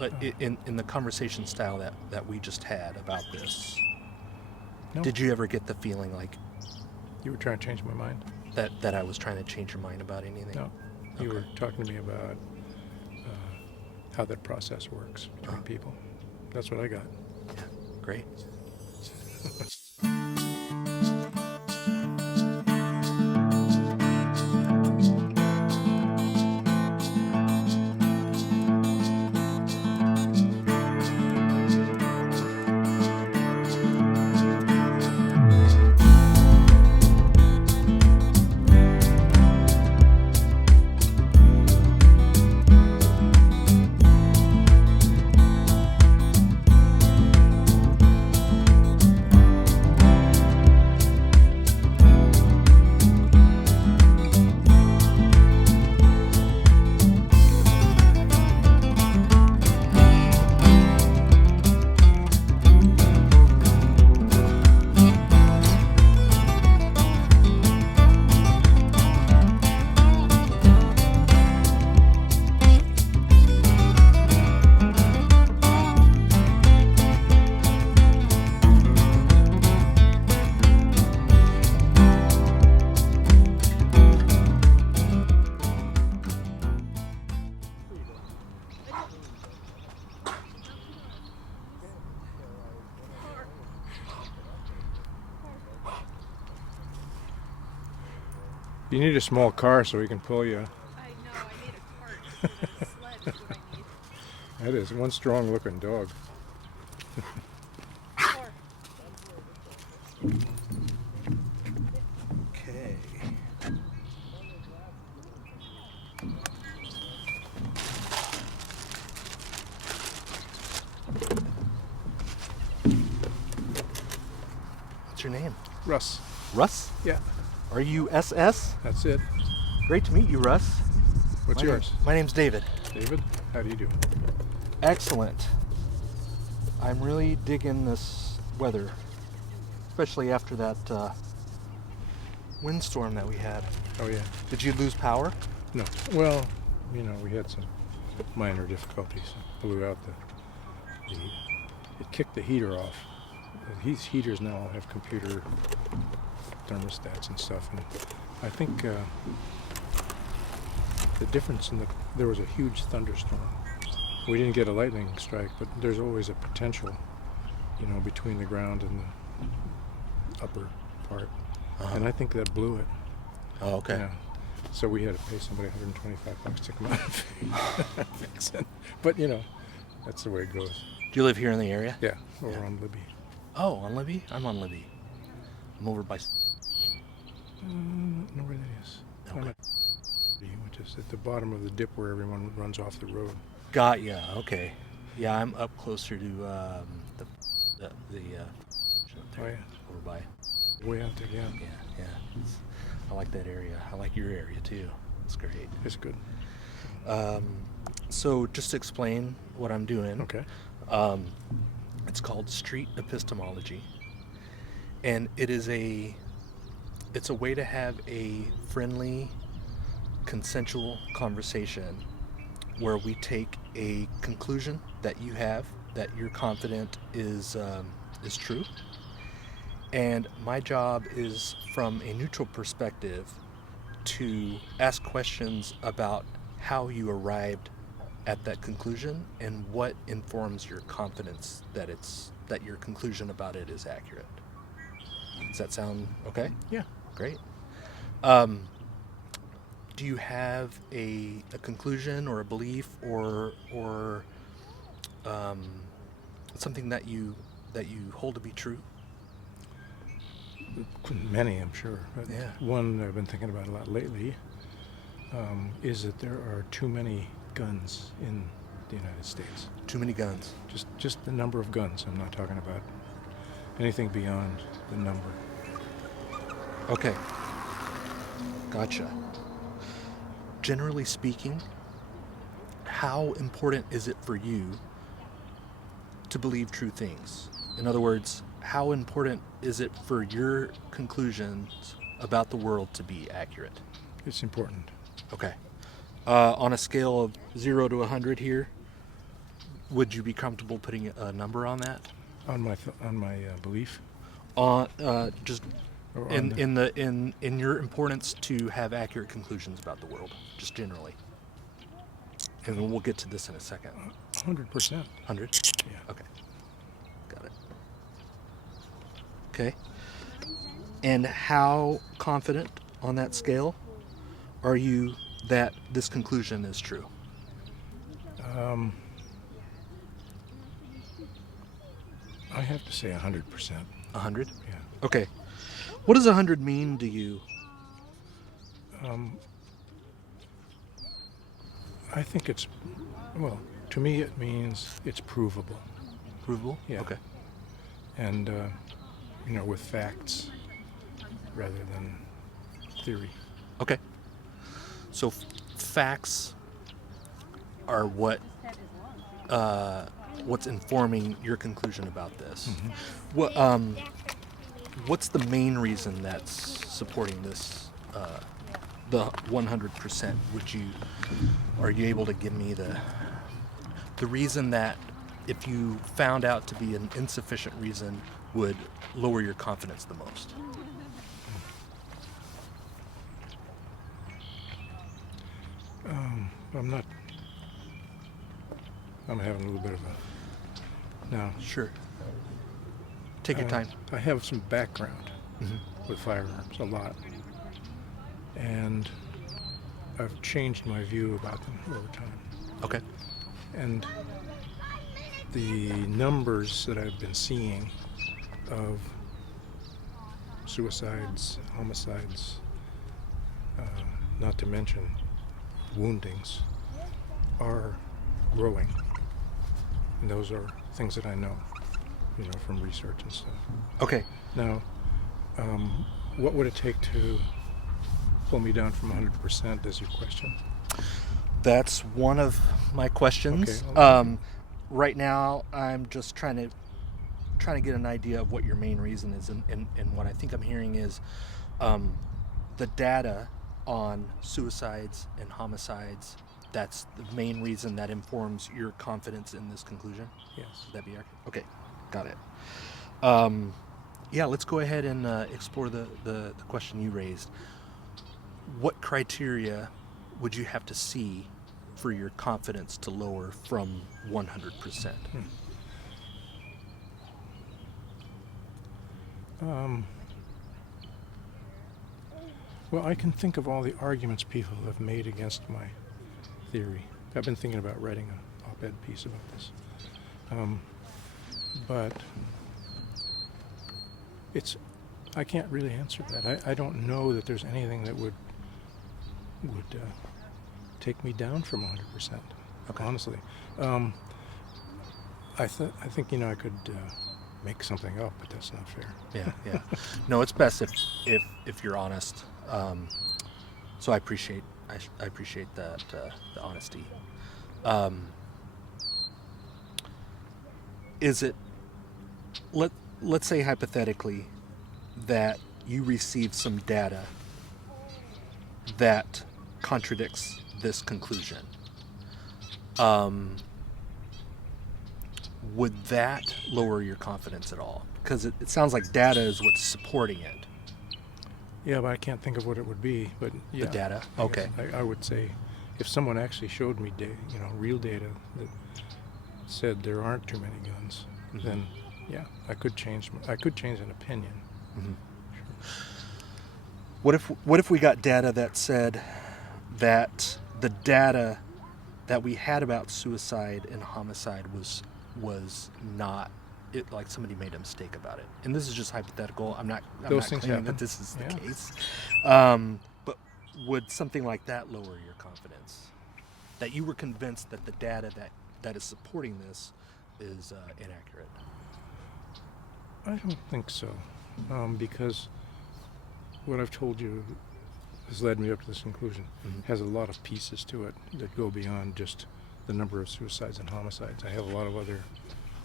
But in the conversation style that we just had about this, No. did you ever get the feeling like You were trying to change my mind? that I was trying to change your mind about anything? No. You Okay. were talking to me about how that process works between people. That's what I got. Yeah, great. You need a small car so we can pull you. I know, I need a cart. A sled is what I need. That is one strong looking dog. Okay. What's your name? Russ. Russ? Yeah, Are you SS? that's it. Great to meet you, Russ. What's yours? My name's David. David? How do you do? Excellent. I'm really digging this weather, especially after that windstorm that we had. Oh, yeah. Did you lose power? No. Well, we had some minor difficulties. It blew out it kicked the heater off. These heaters now have computer thermostats and stuff, and I think the difference there was a huge thunderstorm. We didn't get a lightning strike, but there's always a potential, between the ground and the upper part, and I think that blew it. Oh, okay. Yeah. So we had to pay somebody $125 to come out and fix it. But that's the way it goes. Do you live here in the area? Yeah, over on Libby. Oh, on Libby? I'm on Libby. I'm over by... I don't know where that is. Okay. I'm at Libby, which is at the bottom of the dip where everyone runs off the road. Got ya. Okay. Yeah, I'm up closer to the Oh, yeah. over by. Way out there, yeah. Yeah. I like that area. I like your area too. It's great. It's good. So just to explain what I'm doing. Okay. It's called Street Epistemology, and it's a way to have a friendly, consensual conversation where we take a conclusion that you have that you're confident is true, and my job is from a neutral perspective to ask questions about how you arrived at that conclusion and what informs your confidence that your conclusion about it is accurate. Does that sound okay? Yeah. Great. Do you have a conclusion or a belief or something that you hold to be true? Many, I'm sure. But Yeah. one I've been thinking about a lot lately is that there are too many guns in the United States. Too many guns. Just the number of guns. I'm not talking about anything beyond the number. Okay. Gotcha. Generally speaking, how important is it for you to believe true things? In other words, how important is it for your conclusions about the world to be accurate? It's important. Okay. On a scale of 0 to 100 here, Would you be comfortable putting a number on that? On my belief, On just or on in your importance to have accurate conclusions about the world, just generally. And then we'll get to this in a second. 100%. 100? Yeah. Okay. Got it. Okay. And how confident on that scale are you that this conclusion is true? I have to say 100%. 100? Yeah. Okay. What does 100 mean to you? I think it's, well, to me it means it's provable. Provable? Yeah. Okay. And, with facts rather than theory. Okay. So facts are what's informing your conclusion about this. Mm-hmm. What's the main reason that's supporting this? The 100%. Are you able to give me the reason that, if you found out to be an insufficient reason, would lower your confidence the most? I'm having a little bit of a, now, Sure. Take your time. I have some background with firearms, a lot. And I've changed my view about them over time. Okay. And the numbers that I've been seeing of suicides, homicides, not to mention woundings, are growing. And those are things that I know, from research and stuff. Okay. Now, what would it take to pull me down from 100% is your question? That's one of my questions. Okay. Right now, I'm just trying to get an idea of what your main reason is, and what I think I'm hearing is the data on suicides and homicides. That's the main reason that informs your confidence in this conclusion? Yes. Would that be accurate? Okay, got it. Yeah, let's go ahead and explore the question you raised. What criteria would you have to see for your confidence to lower from 100%? Well, I can think of all the arguments people have made against my theory. I've been thinking about writing an op-ed piece about this. But I can't really answer that. I don't know that there's anything that would take me down from 100%. Okay. Honestly, I think I could make something up, but that's not fair. Yeah. No, it's best if you're honest. So I appreciate that the honesty. Is it? Let's say hypothetically that you receive some data that contradicts this conclusion. Would that lower your confidence at all? Because it sounds like data is what's supporting it. Yeah, but I can't think of what it would be. But yeah, The data? I Okay. guess I would say, if someone actually showed me real data that said there aren't too many guns, then yeah, I could change an opinion. Mm-hmm. What if we got data that said that the data that we had about suicide and homicide was not it, like somebody made a mistake about it? And this is just hypothetical. I'm not Those things claiming happen. that this is the Yeah. case. But would something like that lower your confidence? That you were convinced that the data that is supporting this is inaccurate? I don't think so, because what I've told you has led me up to this conclusion. Has a lot of pieces to it that go beyond just the number of suicides and homicides. I have a lot of other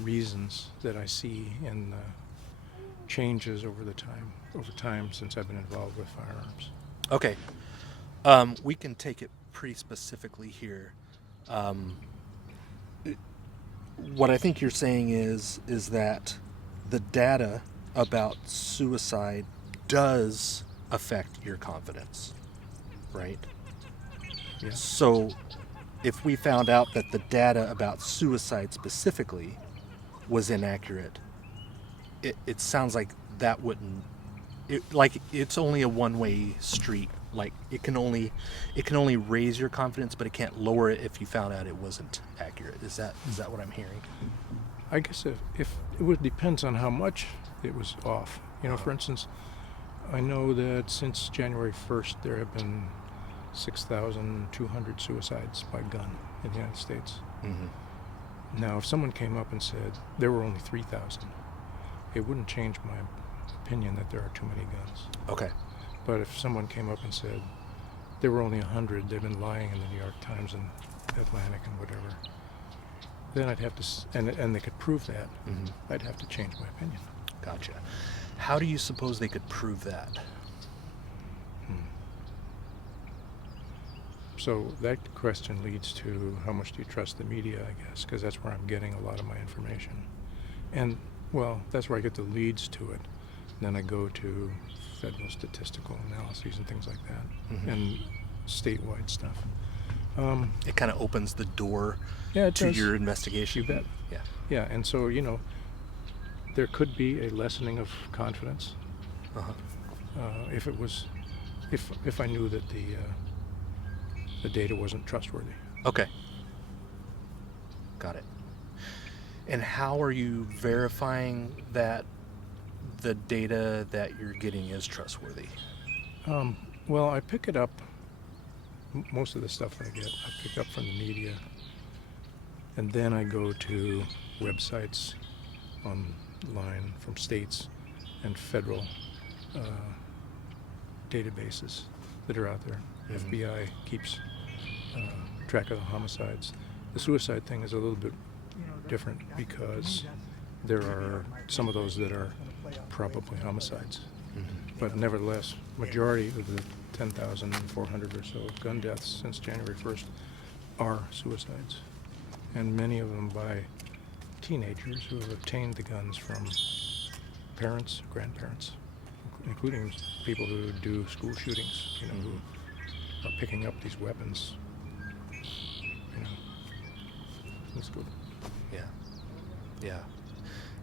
reasons that I see in changes over time since I've been involved with firearms. Okay. We can take it pretty specifically here. what I think you're saying is that the data about suicide does affect your confidence, right? Yeah. So if we found out that the data about suicide specifically was inaccurate, it sounds like that wouldn't, it's only a one-way street. Like it can only raise your confidence, but it can't lower it if you found out it wasn't accurate. Is that what I'm hearing? I guess if it would depends on how much it was off. For instance, I know that since January 1st there have been 6,200 suicides by gun in the United States. Mm-hmm. Now, if someone came up and said there were only 3,000, it wouldn't change my opinion that there are too many guns. Okay. But if someone came up and said there were only 100, they've been lying in the New York Times and Atlantic and whatever, then I'd have to, and they could prove that, Mm-hmm. I'd have to change my opinion. Gotcha. How do you suppose they could prove that? So that question leads to how much do you trust the media, I guess, because that's where I'm getting a lot of my information. And, well, that's where I get the leads to it. Then I go to federal statistical analyses and things like that, Mm-hmm. and statewide stuff. It kind of opens the door Yeah, it to does. your investigation. You bet. Yeah. Yeah, and so, there could be a lessening of confidence Uh-huh. if it was, if I knew that the data wasn't trustworthy. Okay. Got it. And how are you verifying that the data that you're getting is trustworthy? Well, I pick it up, most of the stuff I get, I pick up from the media, and then I go to websites online from states and federal databases that are out there. Mhm. FBI keeps track of the homicides. The suicide thing is a little bit different because there are some of those that are probably homicides. Mm-hmm. But nevertheless, majority of the 10,400 or so gun deaths since January 1st are suicides. And many of them by teenagers who have obtained the guns from parents, grandparents, including people who do school shootings, who are picking up these weapons. That's good. Yeah. Yeah.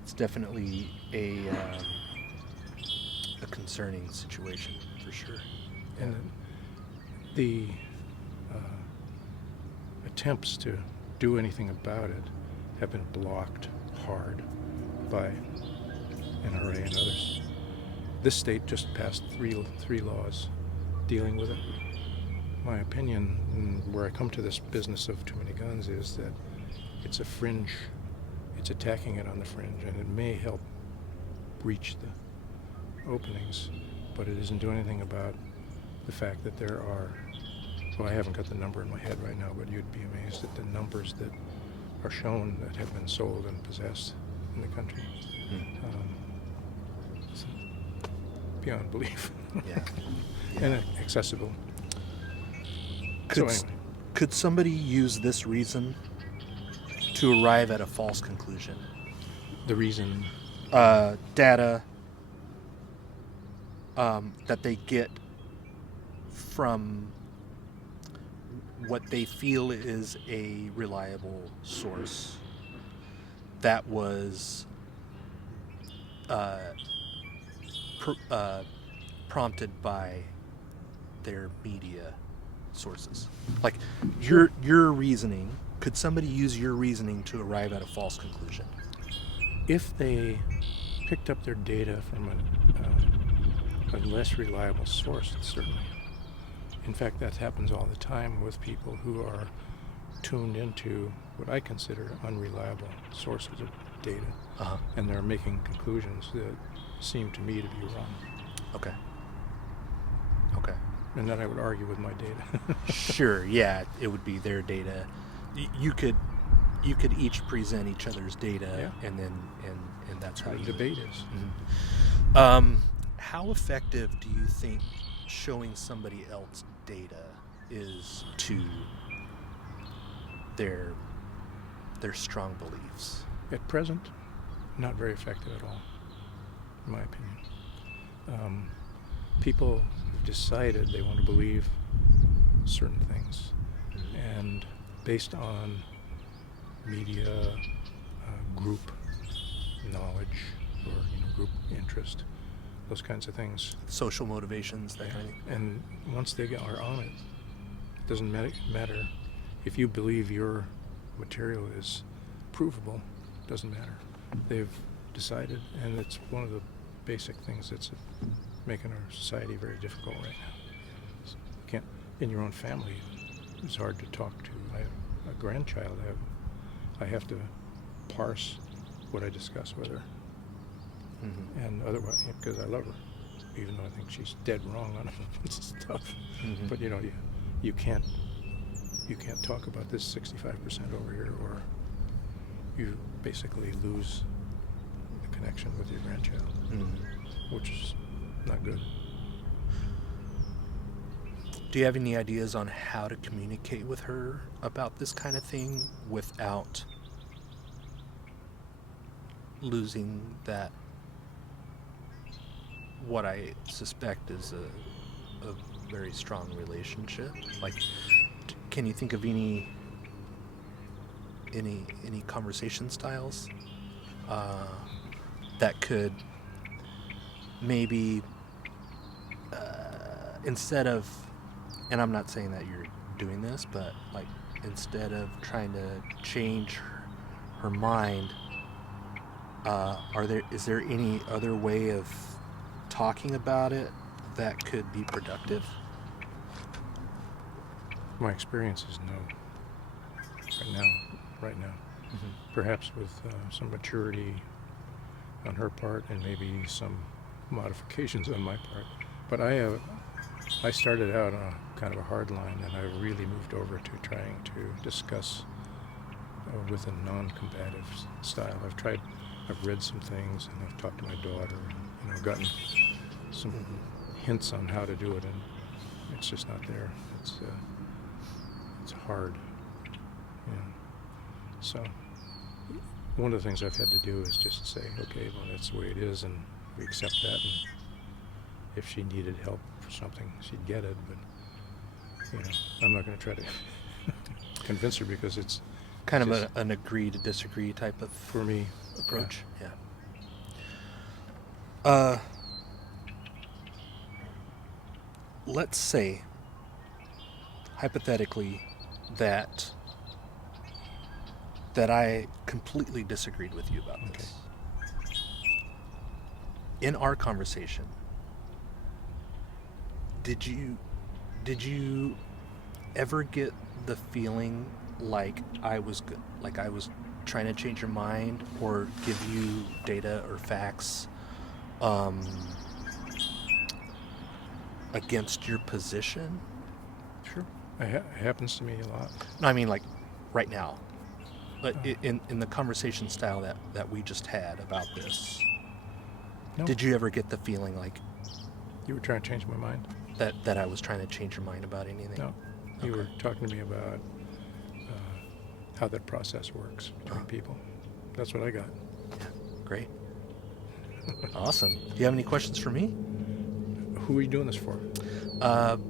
It's definitely a concerning situation for sure. And the attempts to do anything about it have been blocked hard by NRA and others. This state just passed three laws dealing with it. My opinion, and where I come to this business of too many guns, is that it's a fringe. It's attacking it on the fringe, and it may help breach the openings, but it isn't doing anything about the fact that there are, well, I haven't got the number in my head right now, but you'd be amazed at the numbers that are shown that have been sold and possessed in the country. It's beyond belief. Yeah. And accessible. Could, So anyway. could somebody use this reason to arrive at a false conclusion? The reason, Data that they get from what they feel is a reliable source that was prompted by their media sources. Like your reasoning, could somebody use your reasoning to arrive at a false conclusion? if they picked up their data from a less reliable source, certainly. In fact, that happens all the time with people who are tuned into what I consider unreliable sources of data, Uh-huh. and they're making conclusions that seem to me to be wrong. Okay. Okay. And then I would argue with my data. Sure. Yeah, it would be their data. You could each present each other's data, Yeah. and then and that's how The you debate is. Mhm. How effective do you think showing somebody else data is to their their strong beliefs? At present, not very effective at all, in my opinion. People have decided they want to believe certain things, and based on media, group knowledge, or group interest, those kinds of things. Social motivations, that kind of thing. And once they are on it, it doesn't matter if you believe your material is provable. It doesn't matter. They've decided, and it's one of the basic things that's making our society very difficult right now. You can't, in your own family, it's hard to talk to. I have a grandchild. I have to parse what I discuss with her, and otherwise, because I love her, even though I think she's dead wrong on a bunch of stuff. But you can't talk about this 65% over here, or you basically lose the connection with your grandchild, which is not good. Do you have any ideas on how to communicate with her about this kind of thing without losing that, what I suspect is a very strong relationship? Like, can you think of any conversation styles that could maybe instead of, and I'm not saying that you're doing this, but like instead of trying to change her mind, is there any other way of talking about it that could be productive? My experience is no. Right now. Perhaps with some maturity on her part and maybe some modifications on my part. But I started out on a kind of a hard line, and I really moved over to trying to discuss with a non-combative style. I've read some things, and I've talked to my daughter, and gotten some hints on how to do it, and it's just not there. It's hard. So one of the things I've had to do is just say, okay, well, that's the way it is, and we accept that, and if she needed help for something, she'd get it, but I'm not going to try to convince her, because it's kind of an agree to disagree type of, for me, approach. Yeah. Let's say, hypothetically, that I completely disagreed with you about this. In our conversation, did you ever get the feeling like I was trying to change your mind or give you data or facts against your position? Sure. It happens to me a lot. No, I mean like right now. But in the conversation style that we just had about this, no. Did you ever get the feeling like You were trying to change my mind? that I was trying to change your mind about anything? No. You were talking to me about how that process works between people. That's what I got. Yeah, great. Awesome. Do you have any questions for me? Who are you doing this for?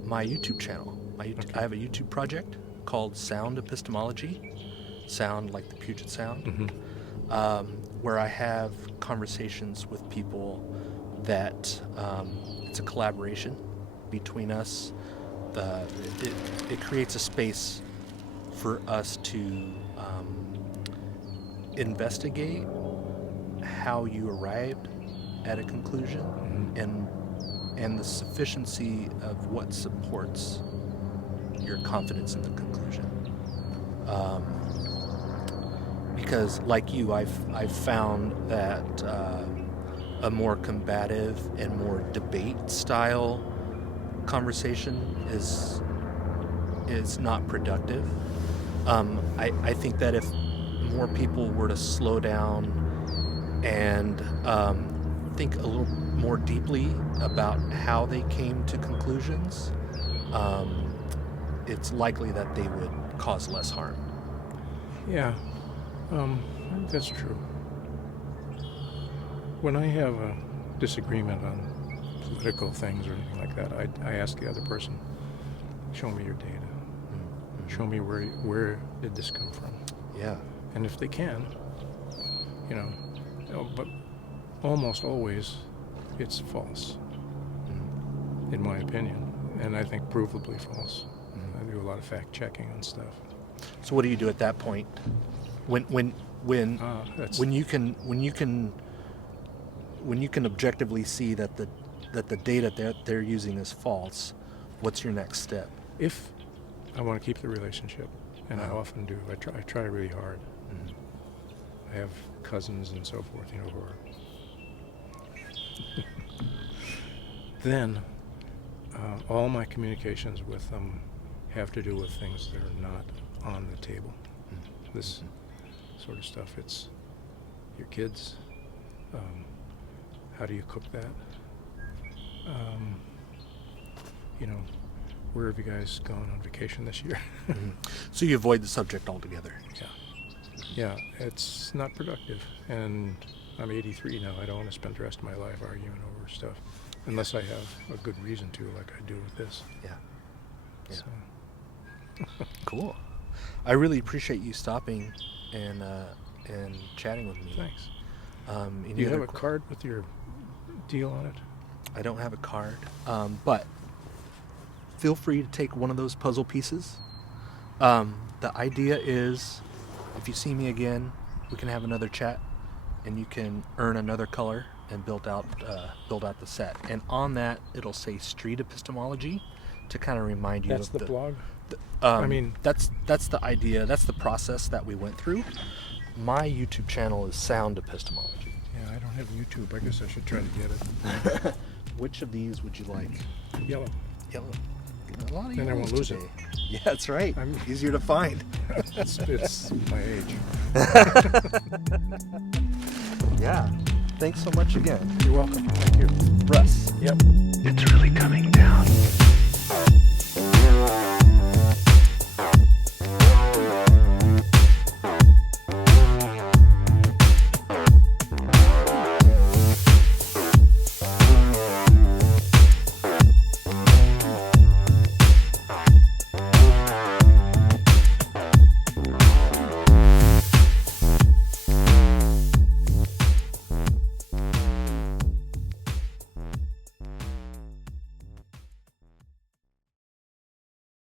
My YouTube channel. I have a YouTube project called Sound Epistemology. Sound like the Puget Sound. Where I have conversations with people that it's a collaboration between us. It creates a space for us to investigate how you arrived at a conclusion and the sufficiency of what supports your confidence in the conclusion. Because like you, I've found that a more combative and more debate style conversation is not productive. I think that if more people were to slow down and think a little more deeply about how they came to conclusions, it's likely that they would cause less harm. Yeah. I think that's true. When I have a disagreement on political things or anything like that, I ask the other person, show me your data. Mm-hmm. Show me where did this come from? Yeah. And if they can, but almost always it's false, in my opinion, and I think provably false. I do a lot of fact checking on stuff. So what do you do at that point? When you can objectively see that the data that they're using is false, what's your next step? If I want to keep the relationship, and I often do, I try really hard. I have cousins and so forth, who are then all my communications with them have to do with things that are not on the table. This sort of stuff. It's your kids. How do you cook that? Where have you guys gone on vacation this year? So you avoid the subject altogether. Yeah, it's not productive. And I'm 83 now. I don't want to spend the rest of my life arguing over stuff unless I have a good reason to, like I do with this. Yeah. So. Cool. I really appreciate you stopping and chatting with me. Thanks. Any Do you other have a card with your deal on it? I don't have a card, but feel free to take one of those puzzle pieces. The idea is, if you see me again, we can have another chat, and you can earn another color and build out the set. And on that, it'll say Street Epistemology to kind of remind you. That's of the blog. That's the idea. That's the process that we went through. My YouTube channel is Sound Epistemology. Yeah, I don't have YouTube. I guess I should try to get it. Which of these would you like? Yellow. Yellow. A lot of Then I won't yellows lose today. Yeah, that's right. I'm easier to find. It's my age. Yeah. Thanks so much again. You're welcome. Thank you. Russ. Yep. It's really coming down.